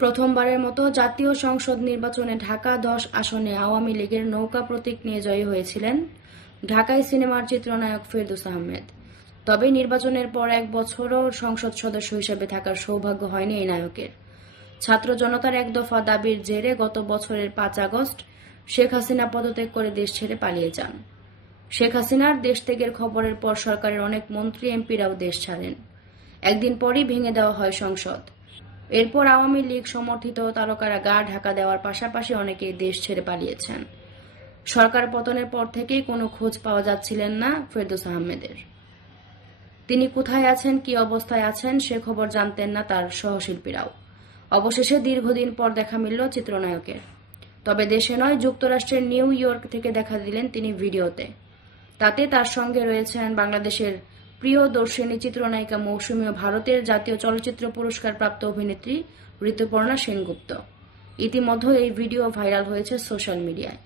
প্রথমবারের মতো জাতীয় সংসদ নির্বাচনে ঢাকা ১০ আসনে আওয়ামী লীগের নৌকা প্রতীক নিয়ে জয়ী হয়েছিলেন ঢাকাই সিনেমার চিত্রনায়ক ফেরদৌস আহমেদ। তবে নির্বাচনের পর ১ বছরও সংসদ সদস্য হিসেবে থাকার সৌভাগ্য হয়নি এই নায়কের। ছাত্র জনতার এক দফা দাবির জেরে গত বছরের ৫ আগস্ট শেখ হাসিনা পদত্যাগ করে দেশ ছেড়ে পালিয়ে যান। শেখ হাসিনার দেশ ত্যাগের খবরের পর সরকারের অনেক মন্ত্রী এমপিরাও দেশ ছাড়েন। একদিন পরই ভেঙে দেওয়া হয় সংসদ। এরপর আওয়ামী লীগ সমর্থিত তারকারা গা ঢাকা দেওয়ার পাশাপাশি অনেকেই দেশ ছেড়ে পালিয়েছেন। সরকার পতনের পর থেকেই কোনো খোঁজ পাওয়া যাচ্ছিলেন না ফেরদৌস আহমেদের। তিনি কোথায় আছেন, কি অবস্থায় আছেন সে খবর জানতেন না তার সহশিল্পীরাও। অবশেষে দীর্ঘদিন পর দেখা মিলল চিত্রনায়কের। তবে দেশে নয়, যুক্তরাষ্ট্রের নিউ ইয়র্ক থেকে দেখা দিলেন তিনি ভিডিওতে। তাতে তার সঙ্গে রয়েছেন বাংলাদেশের প্রিয়দর্শিনী চিত্রনায়িকা মৌসুমী ও ভারতের জাতীয় চলচ্চিত্র পুরস্কার প্রাপ্ত অভিনেত্রী ঋতুপর্ণা সেনগুপ্ত। ইতিমধ্যে এই ভিডিও ভাইরাল হয়েছে সোশ্যাল মিডিয়ায়।